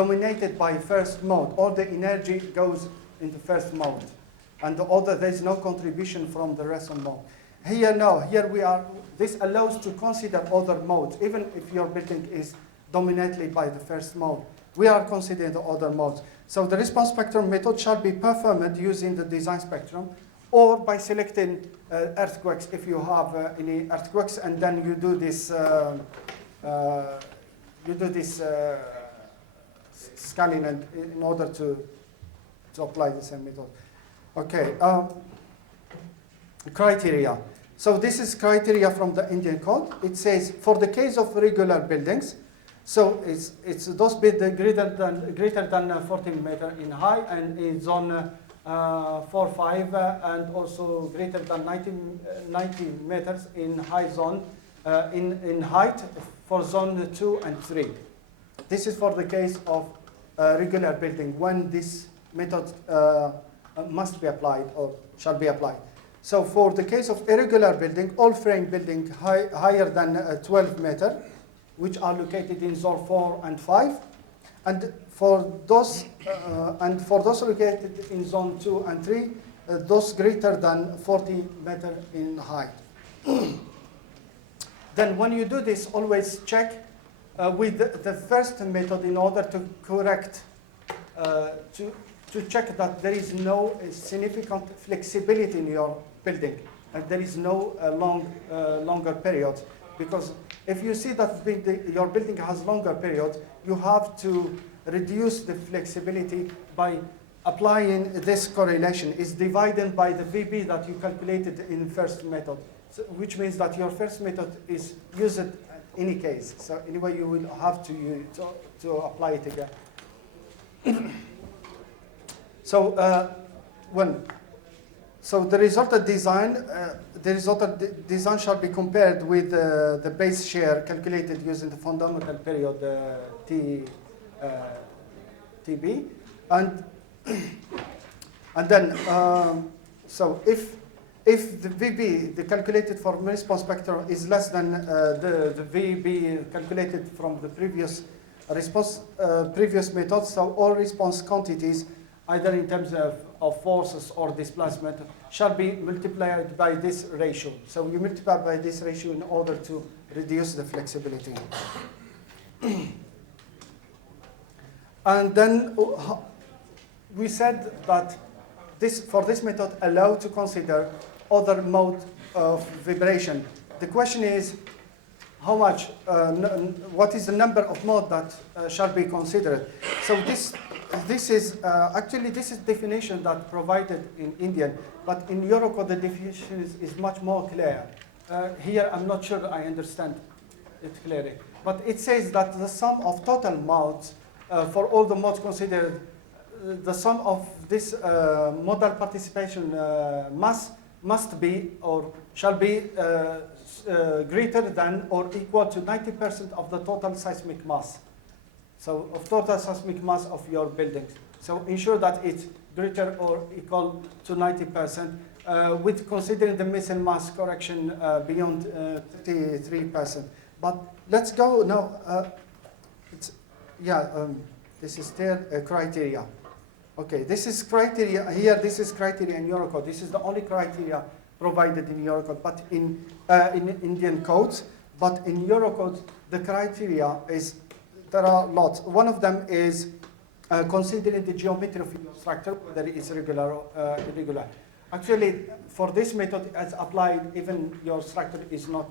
dominated by first mode. All the energy goes into first mode. And the other, there's no contribution from the rest of mode. Here, no, here we are, this allows to consider other modes, even if your building is dominated by the first mode. We are considering the other modes. So the response spectrum method shall be performed using the design spectrum, or by selecting earthquakes if you have any earthquakes, and then you do this scaling in order to apply the same method. Okay, criteria. So this is criteria from the Indian code. It says for the case of regular buildings, so it's those buildings greater than 14 meters in height and in zone 4-5 and also greater than 90 meters in high zone in height for zone 2 and 3. This is for the case of regular building when this method must be applied or shall be applied. So for the case of irregular building, all frame building higher than 12 meters, which are located in zone 4 and 5, and for those located in zone 2 and 3, those greater than 40 meters in height. Then when you do this, always check with the first method in order to correct, to check that there is no significant flexibility in your building, and there is no longer periods. Because if you see that your building has longer periods, you have to reduce the flexibility by applying this correlation. It's divided by the VB that you calculated in the first method, so, which means that your first method is used in any case. So anyway, you will have to apply it again. So so the resulted design shall be compared with the base shear calculated using the fundamental period TB, and then so if the VB, the calculated for response spectrum, is less than the VB calculated from the previous method, so all response quantities, either in terms of forces or displacement, shall be multiplied by this ratio. So you multiply by this ratio in order to reduce the flexibility. And then we said that for this method allow to consider other mode of vibration. The question is how much, what is the number of modes that shall be considered? So this is actually this is definition that provided in Indian, but in Eurocode the definition is much more clear. Here I'm not sure I understand it clearly, but it says that the sum of total modes for all the modes considered, the sum of this modal participation mass must be or shall be greater than or equal to 90% of the total seismic mass. So of total seismic mass of your buildings. So ensure that it's greater or equal to 90% with considering the missile mass correction beyond 33%. But let's go now. This is their criteria. Okay, this is criteria here. This is criteria in Eurocode. This is the only criteria provided in Eurocode, but in Indian codes. But in Eurocode, the criteria is, there are lots. One of them is considering the geometry of your structure, whether it is regular or irregular. Actually, for this method as applied, even your structure is not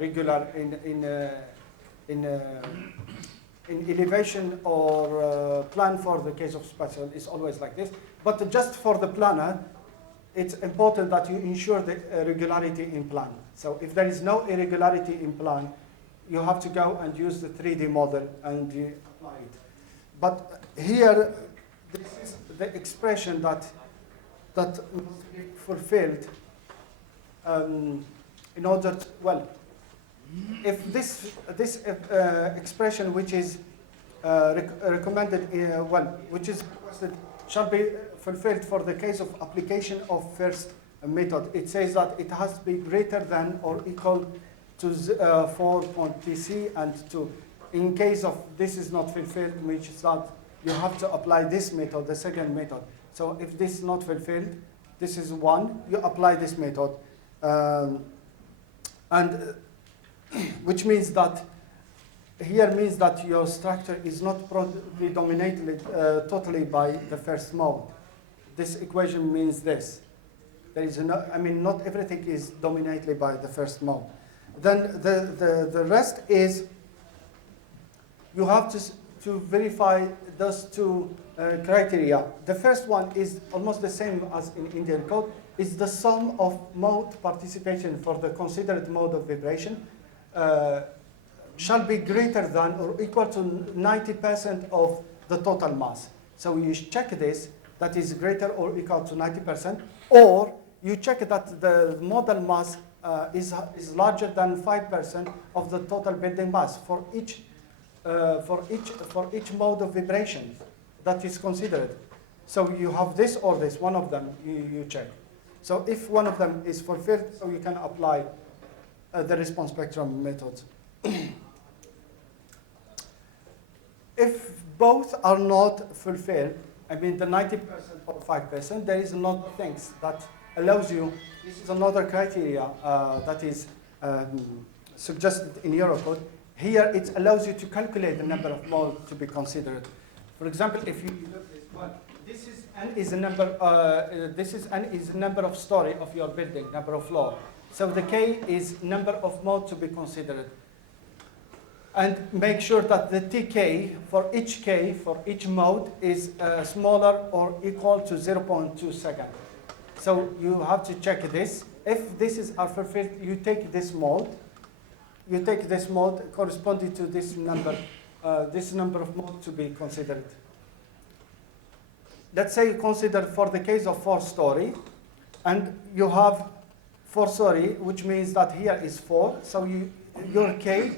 regular in elevation or plan for the case of spatial is always like this. But just for the planner, it's important that you ensure the regularity in plan. So if there is no irregularity in plan, you have to go and use the 3D model and you apply it. But here, this is the expression that must be fulfilled in order to, well, if this expression which is recommended, which is requested, shall be fulfilled for the case of application of first method, it says that it has to be greater than or equal to 4.TC and 2. in case of this is not fulfilled, which is that you have to apply this method, the second method. So if this is not fulfilled, this is one, you apply this method. And which means that here means that your structure is not predominated totally by the first mode. This equation means this. There is no, I mean, not everything is dominated by the first mode. Then the rest is you have to verify those two criteria. The first one is almost the same as in Indian code. It's the sum of mode participation for the considered mode of vibration shall be greater than or equal to 90% of the total mass. So you check this, that is greater or equal to 90%, or you check that the model mass is larger than 5% of the total building mass for each mode of vibration that is considered. So you have this or this, one of them you check. So if one of them is fulfilled, so you can apply the response spectrum methods. If both are not fulfilled, I mean the 90% or 5%, there is another things that allows you, this is another criteria that is suggested in Eurocode. Here it allows you to calculate the number of modes to be considered. For example, if you look this one, this is n is the number of story of your building, number of floor. So the k is number of modes to be considered. And make sure that the tk for each mode is smaller or equal to 0.2 seconds. So you have to check this. If this is fulfilled, you take this mode. You take this mode corresponding to this number of modes to be considered. Let's say you consider for the case of 4-story, and you have 4-story, which means that here is 4. So your k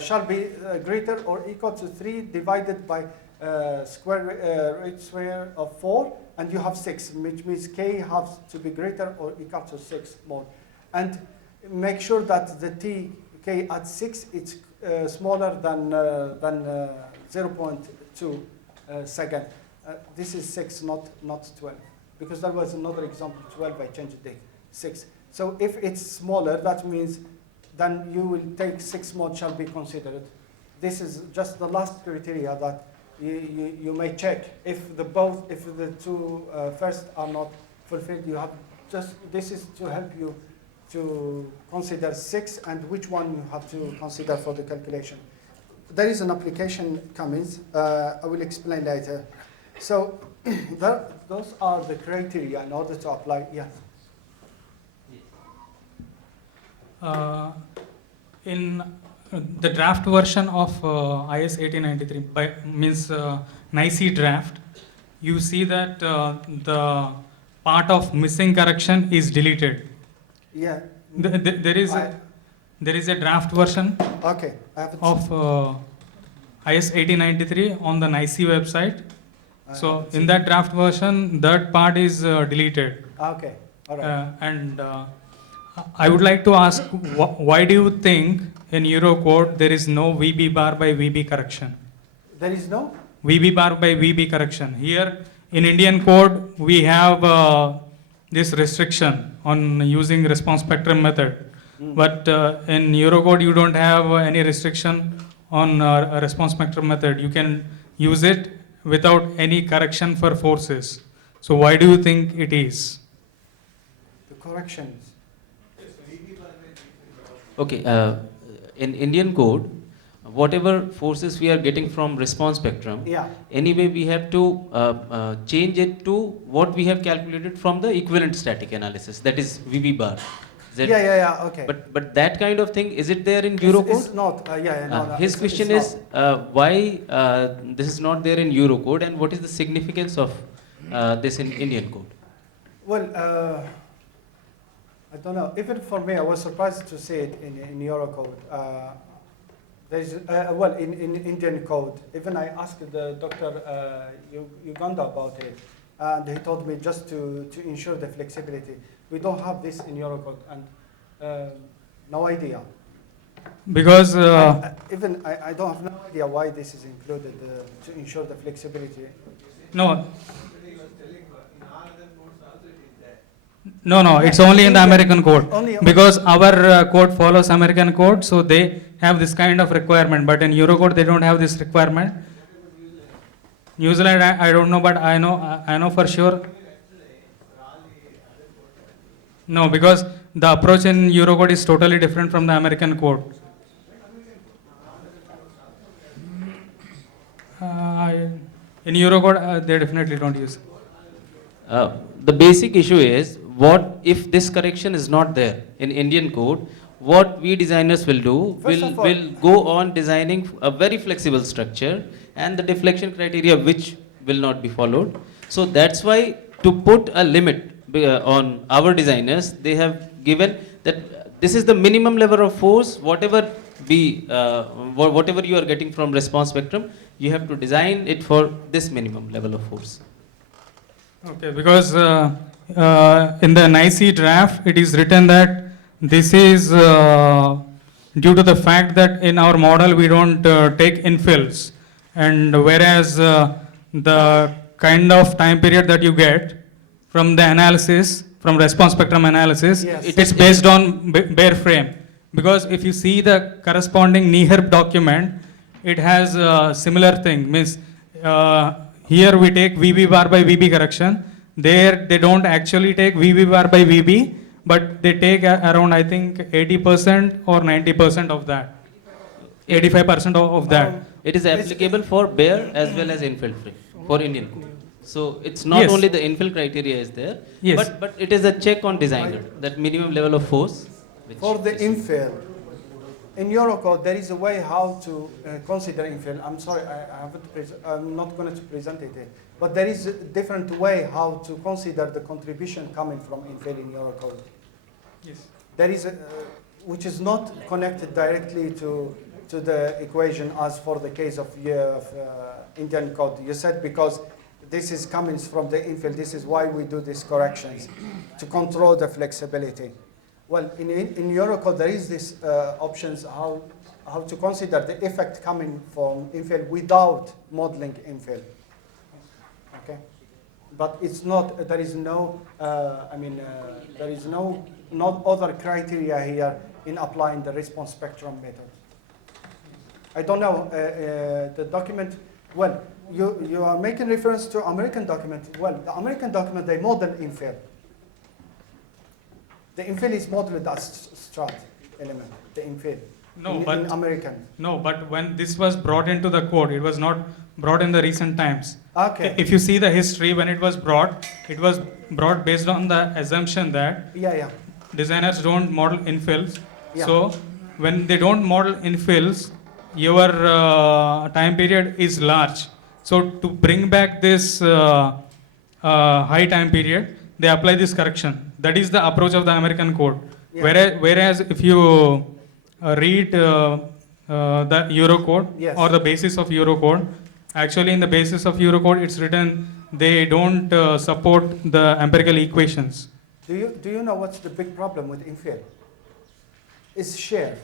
shall be greater or equal to 3 divided by root square of 4, and you have 6, which means k has to be greater or equal to 6 mode. And make sure that the tk at 6 is smaller than 0.2 second. This is 6, not 12, because there was another example 12. I changed it 6. So if it's smaller, that means then you will take 6 modes shall be considered. This is just the last criteria that you may check. If the two first are not fulfilled, you have this is to help you to consider 6 and which one you have to consider for the calculation. There is an application Cummins. I will explain later. So those are the criteria in order to apply. Yes. In the draft version of IS 1893, means NICE draft, you see that the part of missing correction is deleted. Yeah. There is a draft version of IS 1893 on the NICE website. So in that draft version, that part is deleted. Okay. All right. And I would like to ask, why do you think in Eurocode there is no VB bar by VB correction? There is no? VB bar by VB correction. Here in Indian code, we have this restriction on using response spectrum method. But in Eurocode, you don't have any restriction on a response spectrum method. You can use it without any correction for forces. So why do you think it is? The corrections. Okay, in Indian code, whatever forces we are getting from response spectrum, anyway we have to change it to what we have calculated from the equivalent static analysis, that is VB bar. Okay. But that kind of thing, is it there in Eurocode? It's not. No. His question is why this is not there in Eurocode, and what is the significance of this in Indian code? Well, I don't know. Even for me, I was surprised to see it in Eurocode. There's in Indian code. Even I asked the Dr. Uganda about it, and he told me just to ensure the flexibility. We don't have this in Eurocode, and no idea. Because I don't have no idea why this is included to ensure the flexibility. no, no, it's only in the American code. Only- Because our code follows American code, so they have this kind of requirement. But in Eurocode, they don't have this requirement. New Zealand, I don't know, but I know for sure. No, because the approach in Eurocode is totally different from the American code. In Eurocode, they definitely don't use. The basic issue is, what if this correction is not there in Indian code? What we designers will do, First of all- will go on designing a very flexible structure, and the deflection criteria which will not be followed. So that's why, to put a limit on our designers, they have given that this is the minimum level of force, whatever whatever you are getting from response spectrum, you have to design it for this minimum level of force. Okay, because in the NICE draft, it is written that this is due to the fact that in our model we don't take infills, and whereas the kind of time period that you get from the analysis, from response spectrum analysis, Yes. it's based on bare frame. Because if you see the corresponding NIHRP document, it has a similar thing. Means here we take VB bar by VB correction. There they don't actually take VB bar by VB, but they take around, I think, 80% or 90% of that. 85% of that. It is applicable for bare as well as infill free for Indian code. So it's not Yes. only the infill criteria is there, Yes. but it is a check on designer, that minimum level of force. which For the is- infill, in Eurocode, there is a way how to consider infill. I'm sorry, I'm not going to present it here. But there is a different way how to consider the contribution coming from infill in Eurocode. Yes. There is which is not connected directly to the equation as for the case of Indian code. You said because this is coming from the infill, this is why we do these corrections, to control the flexibility. Well, in Eurocode, there is this options how to consider the effect coming from infill without modeling infill. Okay, but it's not. There is no. There is no other criteria here in applying the response spectrum method. I don't know the document. Well, you are making reference to American document. Well, the American document, they model infill. The infill is modeled as strat element, the infill. No, in but American. no, but when this was brought into the code, it was not brought in the recent times. Okay. If you see the history, when it was brought based on the assumption that Yeah. designers don't model infills. Yeah. So when they don't model infills, your time period is large. So to bring back this high time period, they apply this correction. That is the approach of the American code. Yeah. Whereas if you read the Eurocode Yes. or the basis of Eurocode, actually in the basis of Eurocode, it's written they don't support the empirical equations. Do you know what's the big problem with infill? It's share.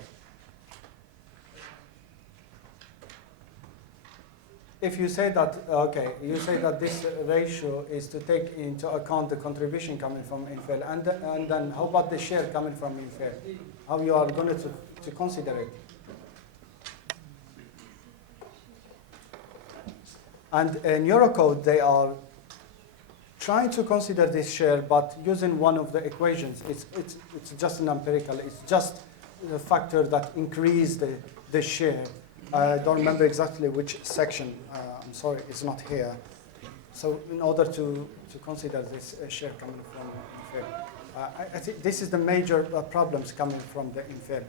If you say that, you say that this ratio is to take into account the contribution coming from infill, and then how about the share coming from infill? How you are going to consider it? And in Eurocode, they are trying to consider this share, but using one of the equations. It's just an empirical. It's just the factor that increase the share. I don't remember exactly which section. I'm sorry, it's not here. So in order to consider this share coming from infill, I think this is the major problems coming from the infill.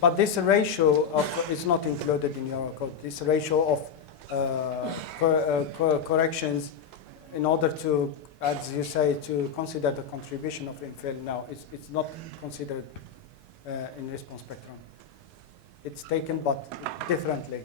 But this ratio is not included in Eurocode. This ratio of corrections in order to, as you say, to consider the contribution of infill now, it's not considered in response spectrum. It's taken, but differently.